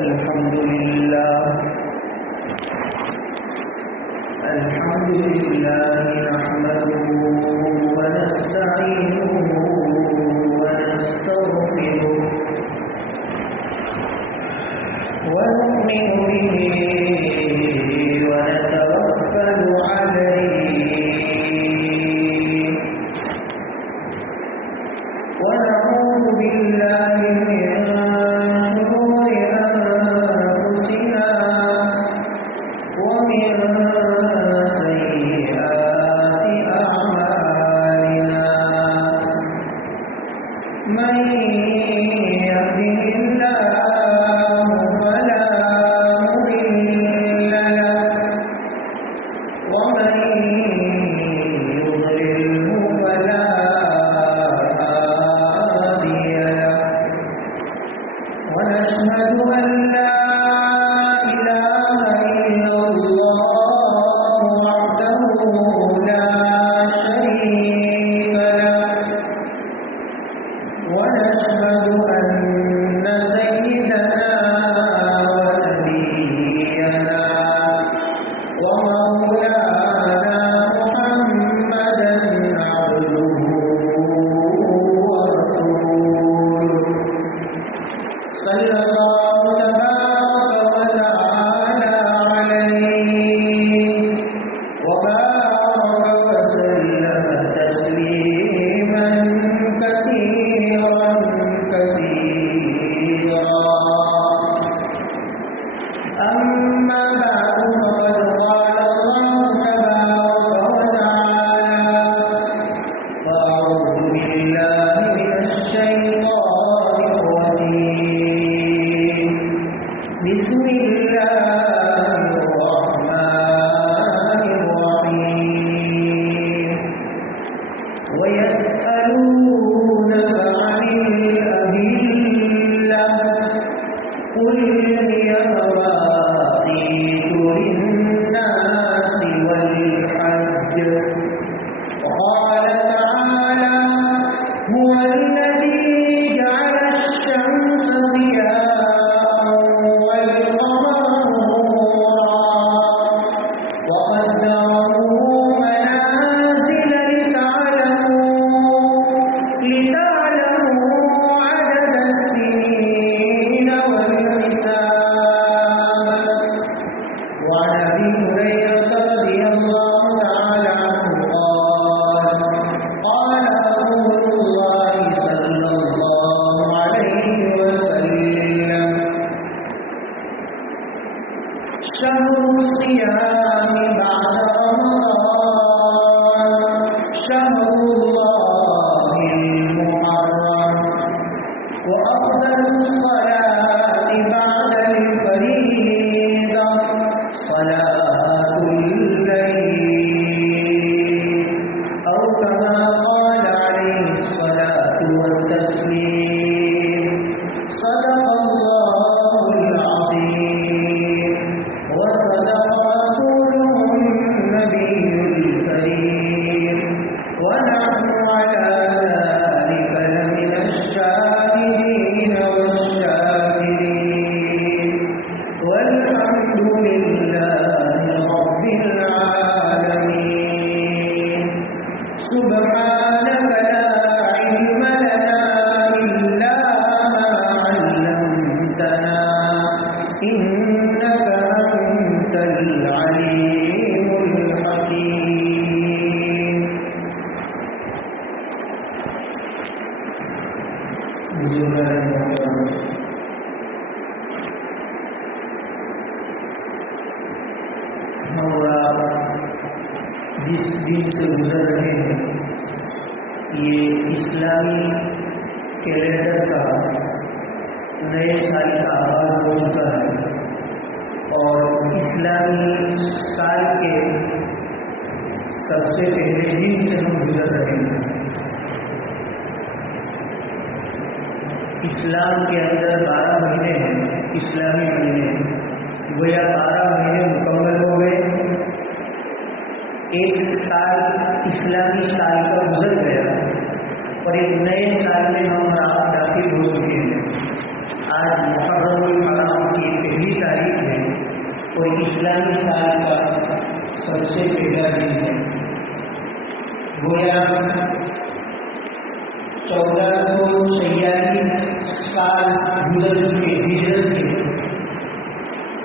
الحمد لله نحمده ونستعينه ونستغفره ونؤمن به ونتوكل عليه ونعوذ بالله من شرور أنفسنا ومن سيئات أعمالنا من يهده الله فلا مضل له ومن يضلله فلا هادي له ونشهد أن لا إله إلا الله وحده لا شريك له ونشهد أن سيدنا ونبينا ومولانا محمدا عبده ورسوله صلى الله تبارك وتعالى عليه وبارك وسلم تسليما كثيرا كثيرا أما بعد فقد قال الله تبارك وتعالى فأعوذ بالله من الشيطان الرجيم بسم الله الرحمن الرحيم ويسألونك عن الأهلة قل هي مواقيت للناس والحج وقال تعالى هو الذي جعل الشمس ضياء والقمر نورا وقدره منازل لتعلموا عدد السنين والحساب وعن أبي هريرة رضي الله تعالى عنه قال رسول الله صلى الله عليه وسلم شهر الصيام بعد رمضان شهر الله المحرم وأفضل الصلاة بعد الفريضة صلاة الليل أو كما قال عليه الصلاة والتسليم صدق الله العظيم وصدق رسوله النبي الكريم ونحن على ذلك لمن الشاهدين والشاكرين والحمد لله رب العالمين سبحانك لا علم لنا إلا ما علمتنا إنك أنت العليم الحكيم اور جس دن سے گزر رہے ہیں یہ اسلامی کیلنڈر کا نئے سال کا آغاز ہو چکا ہے اور اسلامی سال کے سب سے پہلے دن سے ہم گزر رہے ہیں. اسلام کے اندر 12 مہینے ہیں اسلامی مہینے گویا 12 مہینے مکمل ہو گئے. ایک سال اسلامی سال کا گزر گیا اور ایک نئے سال میں ہم آپ داخل ہو چکے ہیں. آج محرم الحرام کی پہلی تاریخ ہے اور اسلامی سال کا سب سے پہلا دن ہے. گویا 1446 سال گزر چکے ہجرت کے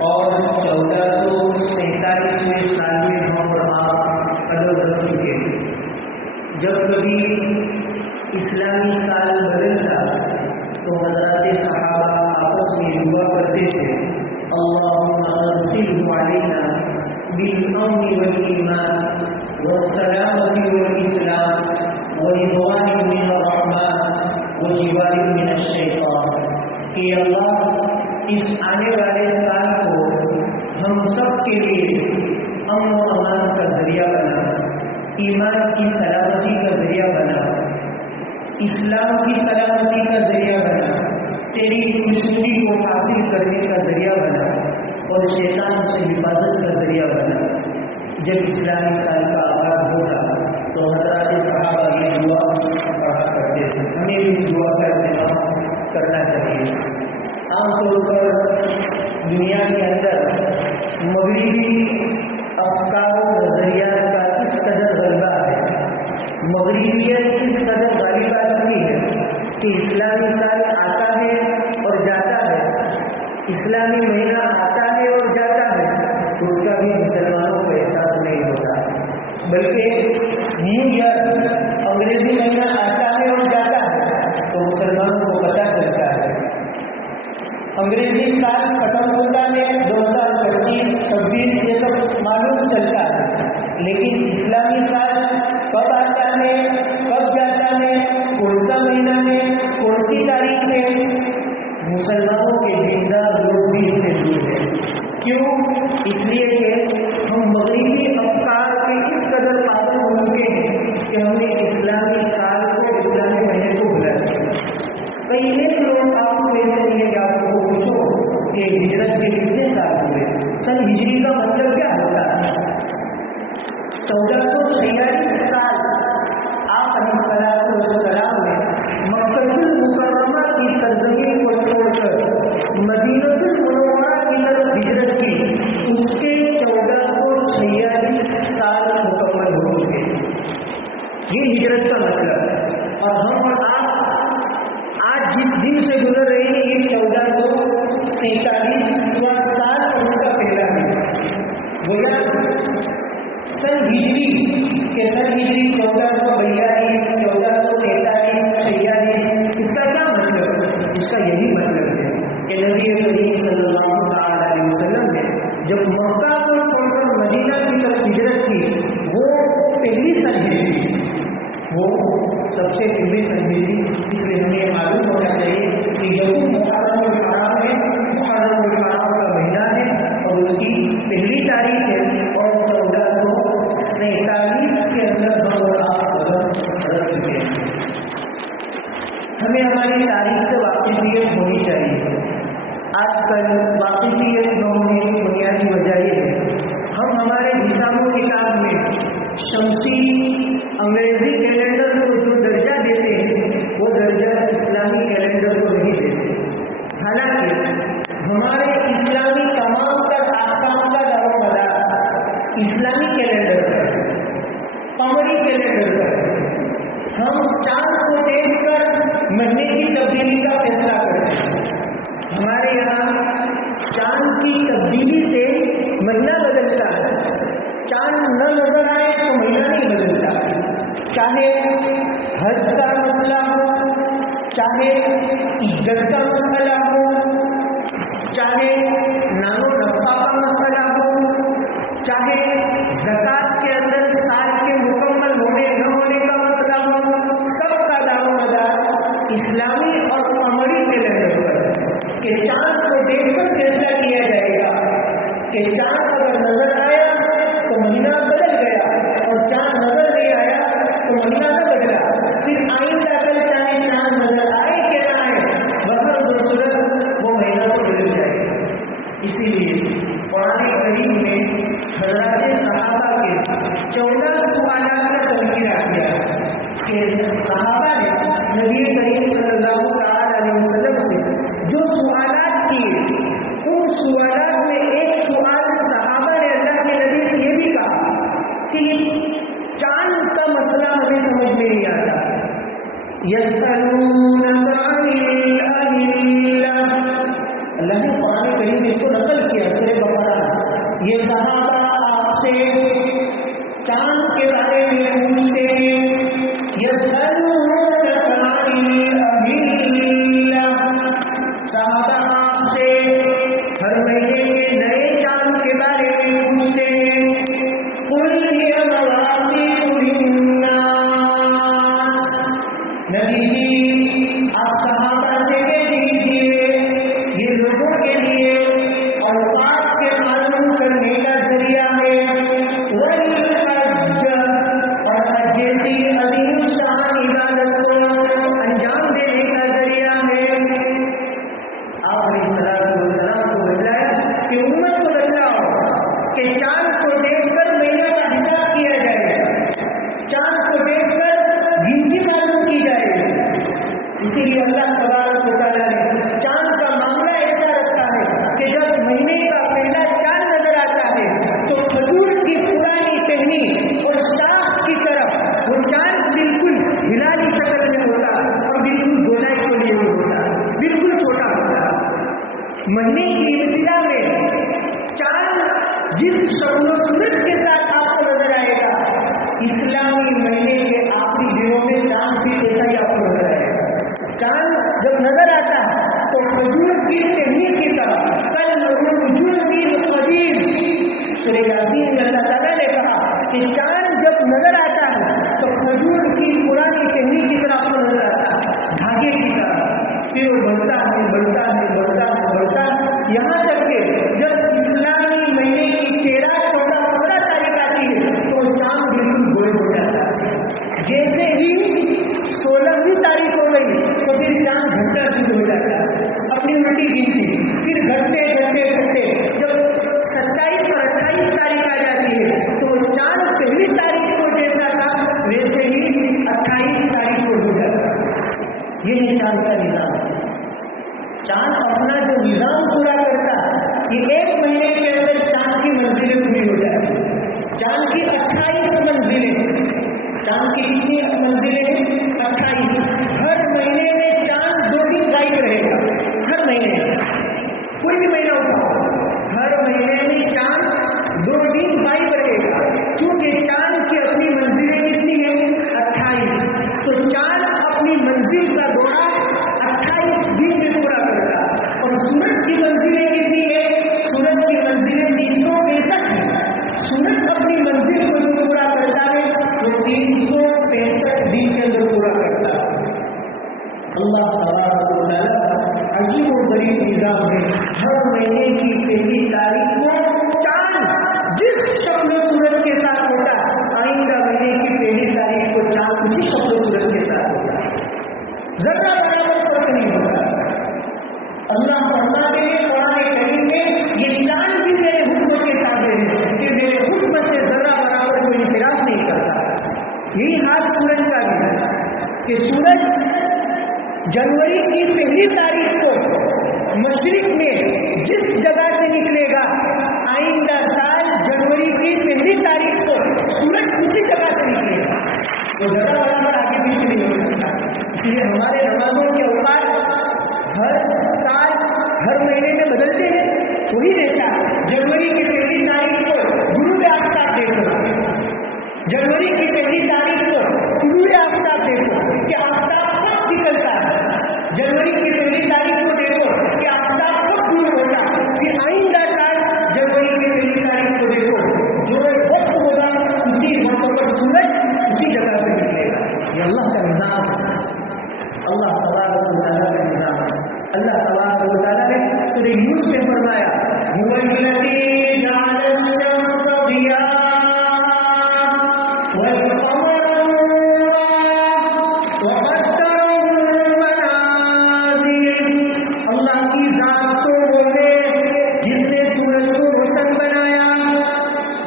اور 1447ویں سال میں ہم اور آپ قدم رکھ چکے. جب کبھی اسلامی سال بدلتا تو حضرات صحابہ آپس میں دعا کرتے تھے اللہم ارسلہ علینا بالامن والایمان والسلامۃ والاسلام ورضوان من الرحمن وجوار من الشیطان. کہ اللہ اس آنے والے سال کو ہم سب کے لیے امن و امان کا ذریعہ بنا، ایمان کی سلامتی کا ذریعہ بنا، اسلام کی سلامتی کا ذریعہ بنا، تیری خوشنودی کو حاصل کرنے کا ذریعہ بنا اور شیطان سے حفاظت کا ذریعہ بنا. جب اسلامی سال کا آغاز ہوتا تو حضرات صحابہ یہ دعا پڑھا کرتے تھے. ہمیں بھی دعا کا اہتمام کرنا چاہیے. عام طور پر دنیا کے اندر مغربی افکار و نظریات کا اس قدر غلبہ ہے، مغربیت اس قدر غالبہ رکھتی ہے کہ اسلامی سال آتا ہے اور جاتا ہے، اسلامی مہینہ آتا ہے اور جاتا ہے، اس کا بھی مسلمانوں کو احساس نہیں ہوتا. بلکہ نیو ایئر انگریزی مہینہ آتا ہے اور جاتا ہے تو مسلمانوں کو پتہ چلتا ہے. انگریزی سال ختم ہوتا ہے 2025 26 یہ سب معلوم چلتا ہے، لیکن اسلامی سال کب آتا ہے، کب جاتا ہے، کون سا مہینہ ہے، کون سی تاریخ ہے، مسلمانوں کے دیندار لوگ بھی اس سے دور ہیں. کیوں؟ اس لیے کہ ہم مغربی افکار کے اس قدر پابند ہو چکے ہیں کہ ہم نے اسلامی سال کو، اسلامی مہینے کو بھلا دیا. کئی ایک لوگ آپ کو ایسے لیے کہ آپ کو پوچھو کہ ہجرت کے کتنے سال ہوئے، سن ہجری کا مطلب کیا ہوتا ہے؟ 1446 سال آپ علیہ السلام نے مکہ المکرمہ کی سرزمین کو چھوڑ کر مدینہ المنورہ کی طرف ہجرت کی. اس کے 1446 سال مکمل ہو چکے. یہ ہجرت کا مطلب ہے. اور ہم اور آپ آج جس دن سے گزر رہے ہیں یہ 1443واں سال اور ان کا پہلا دن. گویا سن ہجری کے سن ہجری 1442 1443 اس کا کیا مطلب؟ اس کا یہی مطلب ہے کہ نبی کریم صلی اللہ علیہ وسلم نے جب مکہ کو چھوڑ کر مدینہ کی طرف ہجرت کی وہ پہلی سن ہجری، وہ سب سے پہلی سن ہجری. اس لیے ہمیں یہ معلوم ہونا چاہیے کہ یہود محرم الحرام ہے، محرم الحرام کا مہینہ ہے اور اس کی پہلی تاریخ ہے اور 1443 کے اندر ہم اور آپ قدم رکھ چکے ہیں. ہمیں ہماری تاریخ سے واقفیت ہونی چاہیے. آج کل واقفیت نہ ہونے کی بنیادی وجہ یہ ہے ہم ہمارے حساب و کتاب میں شمسی انگریزی کیلنڈر کو جو درجہ دیتے ہیں وہ درجہ اسلامی کیلنڈر کو نہیں دیتے. حالانکہ ہمارے اسلامی تمام تر احکام کا دار و مدار اسلامی کیلنڈر پر، قمری کیلنڈر پر. ہم چاند کو دیکھ کر مہینے کی تبدیلی کا فیصلہ کرتے ہیں. ہمارے یہاں چاند کی تبدیلی سے مہینہ بدلتا ہے. چاند نہ نظر آئے تو مہینہ نہیں بدلتا. چاہے حج کا مسئلہ ہو، چاہے عزت کا مسئلہ ہو، چاہے نان و نفع کا مسئلہ ہو، چاہے زکوٰۃ کے اندر سال کے مکمل ہونے نہ ہونے کا مسئلہ ہو، سب کا دار و مدار اسلامی اور قمری کیلنڈر پر کہ چاند کو دیکھ کر فیصلہ کیا جائے گا کہ چاند اگر نظر آیا تو مہینہ بدل گیا اور چاند نظر نہیں آیا تو مہینہ نہ بدلا. پھر آئندہ کل چاہے چاند نظر آئے کہ نہ آئے بہر صورت وہ مہینہ کو بدل جائے گا. اسی لیے قرآن کریم نے حضرات صحابہ کے 14 سوالات کا تذکرہ کیا کہ صحابہ نے نبی کریم صلی اللہ علیہ وسلم سے جو سوال يسألونك عن الأهلة. اللہ نے قرآن کریم میں اس کو نقل کیا سورہ بقرہ. یہ صحابہ آپ سے چاند کے بارے میں پوچھتے ہیں. يسألونك عن الأهلة. صحابہ آپ سے ہر مہینے کے نئے چاند کے بارے میں پوچھتے ہیں. قل هي مواقيت للناس. نبی جی آپ صحابہ سے کہہ دیجیے یہ لوگوں کے لیے اوقات کے معلوم کرنے کا ذریعہ ہے. والحج اور حج جیسی عظیم شان عبادت کو انجام دینے کا ذریعہ ہے. آپ علیہ السلام کو بتلایا کہ امت کو بتلاؤ کہ چاند کو دیکھ کر مہینہ کا حساب کیا جائے گا. چاند کو دیکھ کر گنتی معلوم کی جائے گی. اسی لیے اللہ تبارک و تعالیٰ نے چاند کا معاملہ ایسا رکھا ہے کہ جب مہینے کا پہلا چاند نظر آتا ہے تو کھجور کی پرانی ٹہنی اور شاخ کی طرف وہ چاند بالکل ہلالی شکل میں ہوتا اور بالکل گولائی کو لیے ہوتا, بالکل چھوٹا ہوتا. مہینے کی ابتدا میں چاند جس شکل و صورت کے ساتھ آپ کو نظر آئے گا, اسلامی مہینے کے آخری دنوں میں چاند بھی ایسا ہی آپ کو نظر آئے گا. چاند جب نظر آتا ہے تو کھجور کی ٹہنی کی طرح کل کھجور کی قدیم سورہ یاسین میں اللہ تعالیٰ نے کہا کہ چاند جب نظر آتا ہے تو کھجور کی پرانی ٹہنی کی طرح آپ کو نظر آتا ہے, دھاگے کی طرح. پھر وہ بڑھتا ہے بڑھتا ہے بڑھتا ہے بڑھتا ہے یہاں تک کہ جب اسلامی مہینے کی 13, 14, 15 تاریخ آتی ہے تو چاند بالکل گول ہو جاتا ہے. جیسے ہی 16ویں تاریخ ہو گئی تو پھر چاند گھٹنا شروع ہو جاتا ہے اپنی الٹی گنتی. پھر گھٹتے گھٹتے گھٹتے جب 27 اور 28 تاریخ آ جاتی ہے تو چاند پہلی تاریخ کو جیسا تھا ویسے ہی 28 تاریخ کو ہو جاتا ہے. یہی چاند کا نظام. چاند اپنا جو نظام پورا کرتا یہ ایک مہینے کے اندر چاند کی منزلیں پوری ہو جاتی. چاند کی 28 منزلیں. چاند کی کتنی منزلیں ہیں؟ 28. ہر مہینے میں چاند 2 دن غائب رہے گا. ہر مہینے کوئی بھی مہینہ ہوگا ہر مہینے میں چاند 2 دن غائب رہے گا کیونکہ چاند کی اپنی منزلیں کتنی ہیں؟ 28. تو چاند اپنی منزل کا دورہ 28 دن میں پورا کرتا. اور سورج کی منزلیں کتنی ہیں؟ سورج کی منزلیں 365 ہیں. سورج اپنی منزل کو جو پورا کرتا ہے وہ 365 دن کے اندر پورا کرتا ہے. اللہ تبارک و تعالیٰ عجیب و غریب نظام ہے. ہر مہینے کی پہلی تاریخ کو چاند جس شکل و صورت کے ساتھ ہوتا آئندہ مہینے کی پہلی تاریخ کو چاند اسی شکل و صورت کے ساتھ ہوتا. ذرا برابر فرق نہیں ہوتا. اللہ فرماتے ہیں قرآن کریم میں یہ چاند بھی میرے حکم کے تابع ہے کہ میرے حکم سے ذرا برابر کوئی انحراف نہیں کرتا. یہی حال سورج کا بھی ہے کہ سورج جنوری کی پہلی تاریخ کو مشرق میں جس جگہ سے نکلے گا آئندہ سال جنوری کی پہلی تاریخ کو سورج اسی جگہ سے نکلے گا. وہ ذرا برابر آگے پیچھے نہیں ہو سکتا. اس لیے ہمارے نمازوں کے اوقات ہر سال ہر مہینے میں بدلتے ہیں. وہی رہتا جنوری کی پہلی تاریخ کو غروب آفتاب دیکھو, جنوری کی پہلی تاریخ کو طلوع آفتاب دیکھو کہ آفتاب کب نکلتا ہے. جنوری کی پہلی تاریخ کو دیکھو کہ آفتاب کب دور ہوتا. پھر آئندہ سال جنوری کی پہلی تاریخ کو دیکھو جو وقت ہوگا اسی وقت پر سورج اسی جگہ سے نکلے گا. یہ اللہ کا نظام ہے. اللہ تبارک و تعالیٰ کا نظام ہے. اللہ تبارک و تعالیٰ نے سورہ یونس میں فرمایا هو الذی جعل الشمس ضیاء والقمر نورا وقدره منازل. اللہ کی ذات تو وہ ہے جس نے سورج کو روشن بنایا,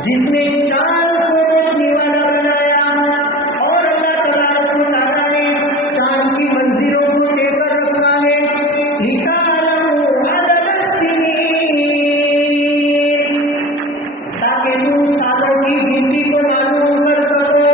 جس نے چاند کو روشنی والا بنایا, اور اللہ تبارک و تعالیٰ نے چاند کی منزلوں کو دے کر رکھا ہے. تاکہ تم سالوں کی گنتی کو معلوم کر سکو.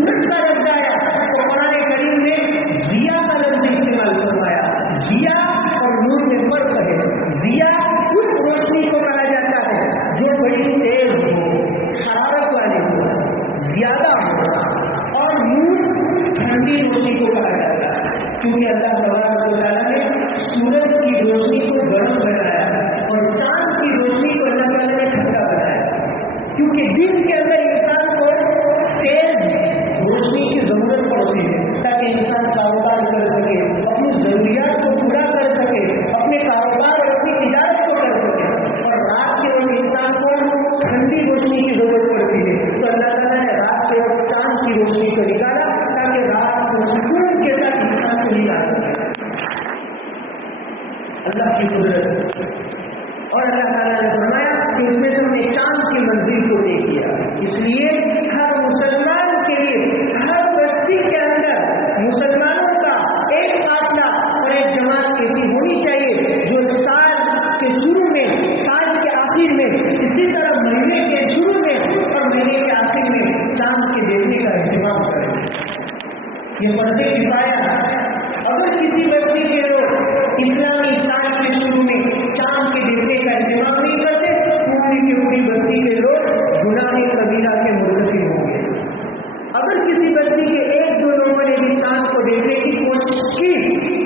سورج کا لفظ آیا تو قرآن کریم نے ضیا کا لفظ استعمال فرمایا. ضیا اور نور میں فرق ہے. ضیا اس روشنی کو کہا جاتا ہے جو بڑی تیز ہو، حرارت والی ہو، زیادہ ہو، اور نور ٹھنڈی روشنی کو کہا جاتا ہے. کیونکہ اللہ تبارک و تعالیٰ نے سورج کی روشنی کو گرم بنایا اور چاند کی روشنی کو اللہ تعالیٰ نے ٹھنڈا بنایا. کیونکہ دن کے اندر انسان کو تیز روشنی کی ضرورت پڑتی ہے تاکہ انسان کاروبار کر سکے، اپنی ضروریات کو پورا کر سکے، اپنے کاروبار اور اپنی تجارت کو کر سکے. اور رات کے وقت انسان کو ٹھنڈی روشنی کی ضرورت پڑتی ہے تو اللہ تعالیٰ نے رات کے وقت چاند کی روشنی کو نکالا تاکہ رات کو سکون کے ساتھ انسان کو نکال سکے. اللہ کی قدرت. اور اللہ تعالیٰ نے فرمایا کہ اس میں سے ہم نے چاند کی منزل کو دے دیا. اس لیے ہر مسلمان کے لیے، ہر بستی کے اندر مسلمانوں کا ایک قافلہ اور ایک جماعت ایسی ہونی چاہیے جو سال کے شروع میں، سال کے آخر میں، اسی طرح مہینے کے شروع میں اور مہینے کے آخر میں چاند کے دیکھنے کا اہتمام کرے. یہ فرض کفایہ ہے. اگر کسی بستی کے لوگ اسلامی سال کے شروع میں چاند کے دیکھنے کا اہتمام نہیں کرتے، پوری کی پوری بستی کے لوگ گناہ کبیرہ کے مرتکب ہوں گے. اگر کسی بستی کے ایک دو لوگوں نے بھی چاند کو دیکھنے کی کوشش کی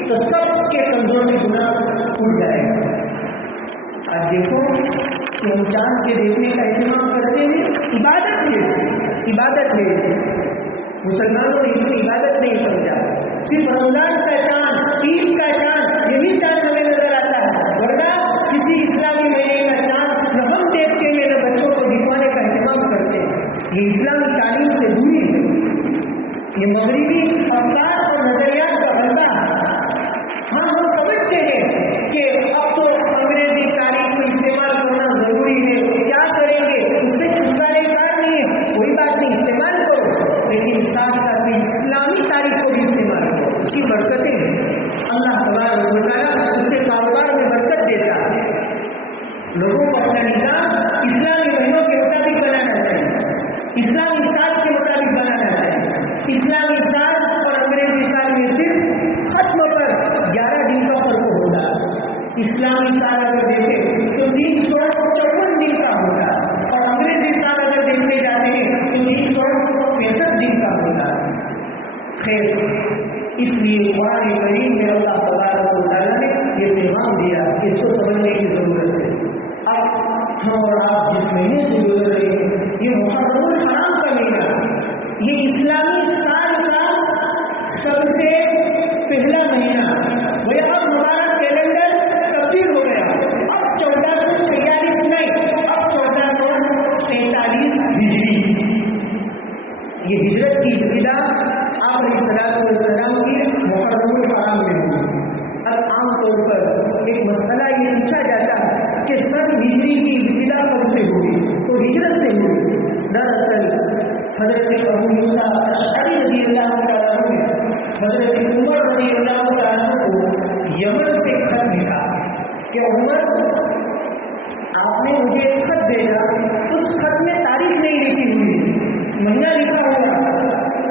تو سب کے کمزور میں گناہ اٹھ جائے گا. آج دیکھو کہ ہم چاند کے دیکھنے کا اہتمام کرتے ہیں، عبادت ہے. مسلمانوں نے اس کو عبادت نہیں سمجھا. صرف رمضان کا چاند، عید کا چاند، یہی چاند ہمیں نظر آتا ہے. ورنہ کسی اسلامی مہینے کا چاند نہ ہم دیکھتے ہیں نہ بچوں کو دکھوانے کا اہتمام کرتے ہیں. یہ اسلامی تعلیم سے دوری ہے. یہ مغربی افکار اور نظریات کا غلبہ ہے. ہم سمجھتے ہیں کہ اب تو انگریزی تاریخ کو استعمال کرنا ضروری ہے، کیا کریں گے، اس سے چھٹکارے کا نہیں ہے. کوئی بات نہیں، استعمال کرو، لیکن ساتھ ساتھ اسلامی تاریخ کو بھی استعمال کرو. اس کی برکتیں ہیں. اللہ تبارک و تعالیٰ اس کے کاروبار میں برکت دیتا ہے. لوگوں کو اپنا نظام اسلامی مہینوں کے مطابق بنانا چاہیے، اسلامی سال کے مطابق بنانا چاہیے. اسلامی سال اور انگریزی سال میں صرف ختم پر 11 دن کا فرق ہوتا ہے. اسلامی سال اگر دیکھیں تو 354 دن کا ہوتا ہے اور انگریزی سال اگر دیکھنے جاتے ہیں تو 365 دن کا ہوتا ہے. خیر، اس لیے قرآن کریم میں اللہ تبارک و تعالیٰ نے یہ پیغام دیا کہ اس کو سمجھنے کی ضرورت ہے. اب ہم اور آپ جس مہینے سے گزر رہے ہیں یہ محرم الحرام کا مہینہ، یہ اسلامی سال کا سب سے پہلا مہینہ. وہ اب ہمارا کیلنڈر تبدیل ہو گیا. اب 1446 نہیں، اب 1447 ہجری. یہ ہجرت کی ابتدا آپ علیہ السلام کی محرم الحرام میں ہوئی. اب عام طور پر ایک مسئلہ یہ پوچھا جاتا ہے کہ سن ہجری کی ابتدا کب سے ہوئی؟ تو ہجرت سے ہوئی. دراصل حضرت ابو موسیٰ اشعری رضی اللہ تعالیٰ نے حضرت عمر رضی اللہ تعالیٰ کو یمن سے خط لکھا کہ عمر، آپ نے مجھے ایک خط بھیجا، اس خط میں تاریخ نہیں لکھی ہوئی، مہینہ لکھا ہوا،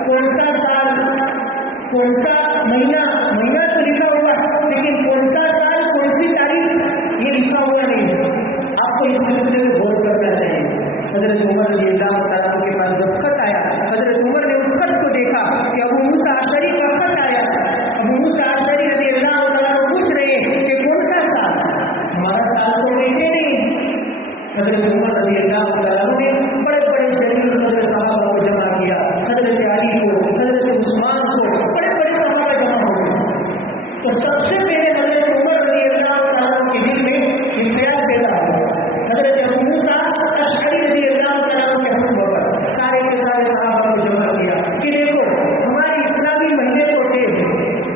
کون سا سال، کون سا مہینہ تو لکھا ہوا لیکن کون سا سال، کون سی تاریخ یہ لکھا ہوا نہیں ہے. آپ کو اس سلسلے میں غور کرنا چاہیے. حضرت عمر رضی اللہ تعالیٰ کے پاس جب خط آیا، حضرت عمر نے اس خط کو دیکھا کہ ابو موسیٰ اشعری کا خط آیا. ابو موسیٰ اشعری رضی اللہ تعالیٰ کو پوچھ رہے ہیں کہ کون سا سال، ہمارا سال تو دیکھتے نہیں. حضرت عمر رضی اللہ تعالیٰ نے بڑے بڑے جلیل القدر صحابہ کو جمع کیا، حضرت علی کو، حضرت عثمان کو، بڑے بڑے صحابہ جمع ہو گئے. تو سب سے پہلے حضرت عمر رضی اللہ تعالیٰ کے دل میں یہ خیال پیدا ہوا. حضرت ابو موسیٰ اشعری رضی اللہ تعالیٰ کے حکم پر سارے کے سارے صحابہ کو جمع کیا کہ دیکھو ہمارے اسلامی مہینے ہوتے ہیں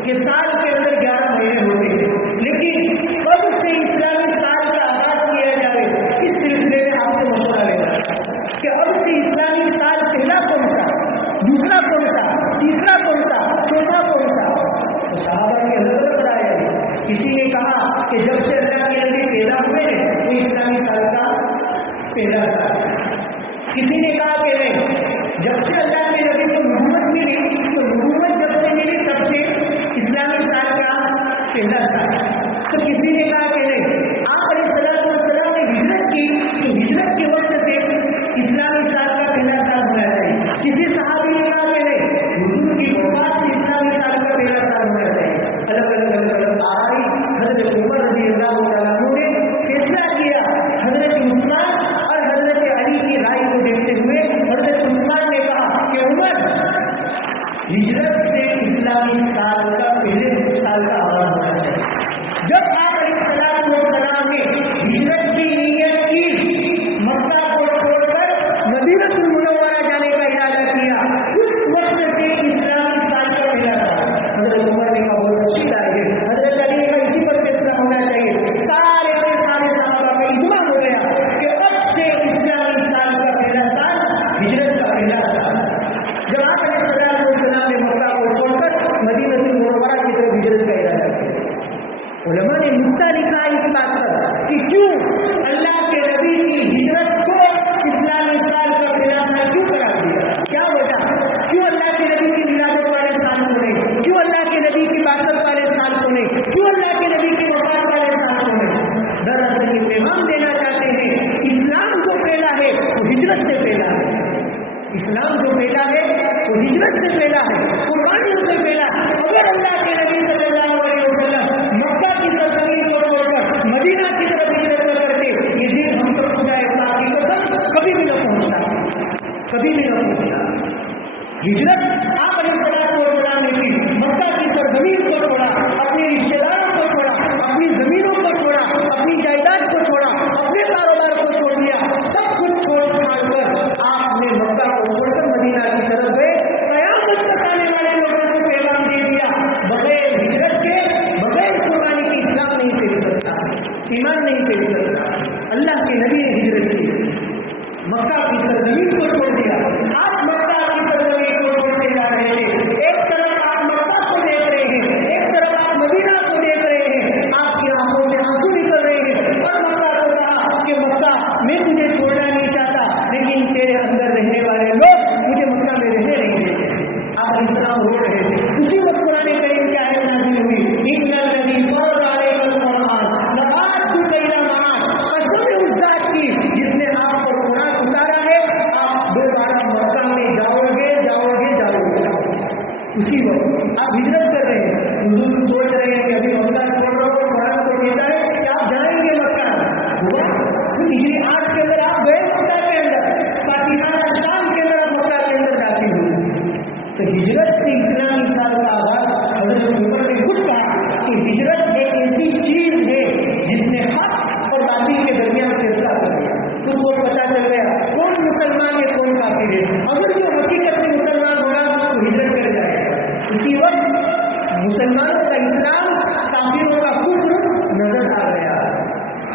کہ سال کے اندر 11 مہینے ہوتے ہیں، لیکن کب سے اسلامی سال کا آغاز کیا جائے اس سلسلے میں آپ سے مشورہ لیتا کہ اب سے اسلامی سال پہلا کون سا، دوسرا کون سا، تیسرا کون سا، چوتھا کون سا. تو صحابہ کے الگ الگ رائے ہے. کسی نے کہا کہ جب سے اللہ کے نبی پیدا ہوئے وہ اسلامی سال کا پہلا سال. کسی نے کہا کہ نہیں، جب سے اللہ کے نبی کو محمد ہجرت سے اسلامی سال کا پہلے سال کا آغاز ہونا چاہیے. جب آپ علیہ السلام نے ہجرت کی نیت کی، مکہ کو چھوڑ کر مدینہ المنورہ جانے کا ارادہ کیا، اس وقت سے اسلامی سال کا پہلا تھا. حضرت عمر نے کہا بہت اچھی رائے ہے، حضرت علی کا اسی پر فیصلہ ہونا چاہیے. سارے صحابہ کا اجماع ہو گیا کہ اب سے اسلامی سال کا پہلا سال ہجرت کا پہلا سال. جب آپ علیہ السلام نے مکہ کو چھوڑ کر مدینہ المنورہ کی طرف ہجرت کا ارادہ کیا، علماء نے نقطہ لکھا اس بات پر کہ کیوں اللہ کے نبی کی ہجرت کو اسلامی سال کا پہلا سال کیوں قرار دیا، کیا وجہ، کیوں اللہ کے نبی کی ولادت والے سال کو نہیں، کیوں اللہ کے نبی کی بعثت والے سال کو نہیں، کیوں اللہ کے نبی کی وفات والے سال کو نہیں. دراصل یہ پیغام دینا چاہتے ہیں اسلام جو پہلا ہے وہ ہجرت سے پہلا ہے. اسلام جو پہلا ہے وہ ہجرت سے پہلا ہے، قربانیوں سے پہلا ہے. اگر اللہ کے نبی صلی اللہ علیہ وسلم مکہ کی سرزمین کو چھوڑ کر مدینہ کی طرف ہجرت نہ کرتے، یہ دن ہم تک خدا اطلاع کی قسم کبھی بھی نہ پہنچتا، کبھی بھی نہ پہنچتا. ہجرت آپ علیہ السلام نے کی، مکہ کی سرزمین کو چھوڑا، اپنے رشتے داروں کو چھوڑا، اپنی زمینوں کو چھوڑا، اپنی جائیداد کو چھوڑا، اپنے کاروبار کو چھوڑ دیا، سب کچھ چھوڑ چھاڑ کر آپ نے مکہ کو چھوڑ کر مدینہ کی طرف گئے. قیامت تک آنے والے لوگوں کو پیغام دے دیا بغیر ہجرت کے، بغیر قربانی کے اسلام نہیں پھیل سکتا، ایمان نہیں پھیل سکتا. اللہ کے نبی نے ہجرت کی، مکہ کی سرزمین کو چھوڑ دیا. آپ مکہ کی سرزمین کو چھوڑتے جا رہے تھے، ایک طرف آپ مکہ کو دیکھ رہے ہیں، ایک طرف آپ مدینہ کو دیکھ رہے ہیں، آپ کی آنکھوں میں آنسو نکل رہے ہیں. اور مکہ کو کہا کہ مکہ میں تجھے چھوڑنا نہیں چاہتا، لیکن تیرے اندر رہنے والے لوگ مجھے مکہ میں رہنے نہیں دیتے. آپ اسلام رو رہے تھے. اسی وقت قرآن کریم کی آیت نازل ہوئی، ان الذی فرض علیک القرآن لآتوک الی معاد. قسم اس ذات کی جس نے آپ پر قرآن اتارا ہے، آپ دوبارہ مکہ میں جاؤ گے. اسی وقت آپ ہجرت کر رہے ہیں، حضور سوچ رہے ہیں کہ ابھی مکہ چھوڑ رہا ہوں، قرآن کو کہتا ہے کہ آپ جائیں گے مکہ. ہوا ہجری 8 کے اندر آپ گئے مکہ کے اندر، فاتحہ شام کے اندر آپ مکہ کے اندر داخل ہوئے. تو ہجرت سے اسلامی سال کا آغاز حضرت عمر نے خود کہا کہ ہجرت ایک ایسی چیز ہے جس نے حق اور باطل کے درمیان فیصلہ کر دیا. خود کو پتا چل گیا کون مسلمان ہے کون کافر ہے. اگر جو حقیقت میں مسلمان ہوگا تو ہجرت کر جائے گا. اسی وقت مسلمانوں کا اسلام کافروں کا کفر نظر آ گیا.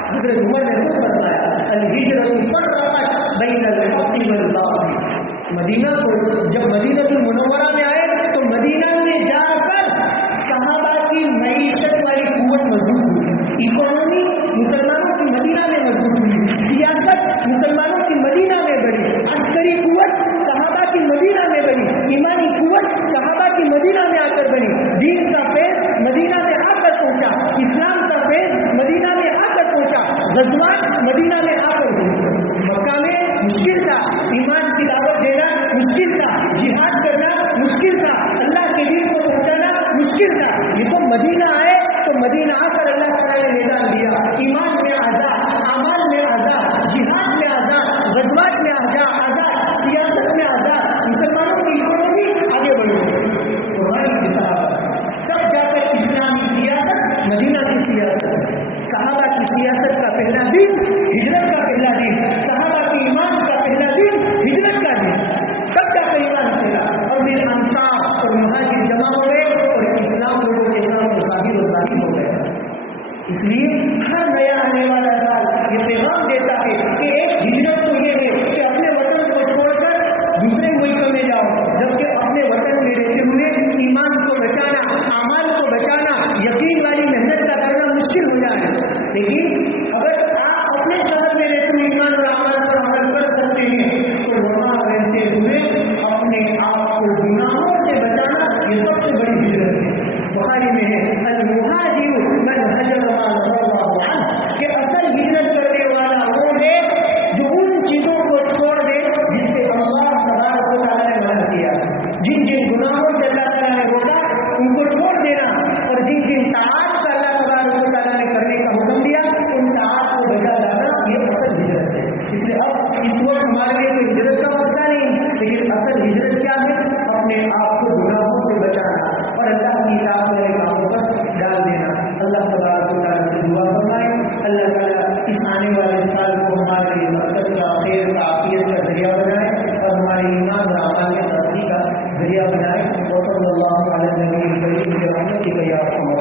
حضرت عمر نے خود فرمایا الہجرت فرقت بین الحق والباطل. مدینہ کو جب مدینہ المنورہ میں آئے تو مدینہ میں جا کر صحابہ کی معیشت والی قوت مضبوط ہوئی، اکانومی مسلمانوں کی مدینہ میں مضبوط ہوئی، سیاست مسلمانوں کی مدینہ میں بڑھی، عسکری قوت صحابہ کی مدینہ میں بڑھی، ایمانی قوت صحابہ کی مدینہ میں آ کر بنی، دین کا فیض مدینہ میں آ کر پہنچا، اسلام کا فیض مدینہ میں آ کر پہنچا، غزوات مدینہ میں آ کر پہنچا. مکہ میں مشکل تھا، ایمان کی دعوت دینا مشکل تھا، جہاد کرنا مشکل تھا، اللہ کے دین کو پہنچانا مشکل تھا. یہ تو مدینہ آئے تو مدینہ آ کر اللہ تعالیٰ نے میدان دیا. ایمان میں آزاد، اعمال میں آزاد، جہاد میں آزاد، غزوات میں آزاد، سیاست میں آزاد، مسلمانوں کی اکانومی آگے بڑھی. قرآن کی صحابہ تب جا کر اسلامی سیاست مدینہ کی سیاست، صحابہ کی سیاست کا پہلا دن ہجرت کا پہلا دن، صحابہ کی ایمان کا پہلا دن ہجرت کا دن. تب جا کر ایمان پھیلا اور پھر انصار اور مہاجر جمع ہو گئے اور اسلام لوگوں کے سامنے ظاہر و باطن ہو گئے. اس لیے ہر نیا آنے والا سال یہ پیغام دیتا ہے کہ ایک ہجرت تو یہ ہے کہ اپنے وطن کو چھوڑ کر دوسرے ملک میں جاؤ، جبکہ اپنے وطن میں رہتے ہوئے ایمان کو بچانا، اعمال کو بچانا، یقین والی محنت کا کرنا مشکل ہو جائے. لیکن اگر آپ اپنے شہر میں رہتے ہوئے ایمان اور اعمال پر عمل کر سکتے ہیں تو وہاں رہتے ہوئے اپنے آپ کو گناہوں سے بچانا یہ سب سے بڑی ہجرت ہے. بخاری میں ہے المہاجر من ہجر ما نهى الله عنه کہ اصل ہجرت کرنے والا وہ ہے جو ان چیزوں کو چھوڑ دے جس سے اللہ تبارک و تعالیٰ نے منع کیا. جن جن گناہوں سے اللہ تعالیٰ نے روکا ان کو چھوڑ دینا، اور جن جن طاعات کا اللہ تبارک و تعالیٰ نے کرنے کا حکم دیا ان طاعات کو بجا لانا یہ اصل ہجرت ہے. اس لیے اب اس وقت ہمارے لیے کوئی ہجرت کا مسئلہ نہیں، لیکن اصل ہجرت کیا ہے؟ اپنے آپ کو گناہوں اللہ علیہ النبی الکریم برحمتک یا ارحم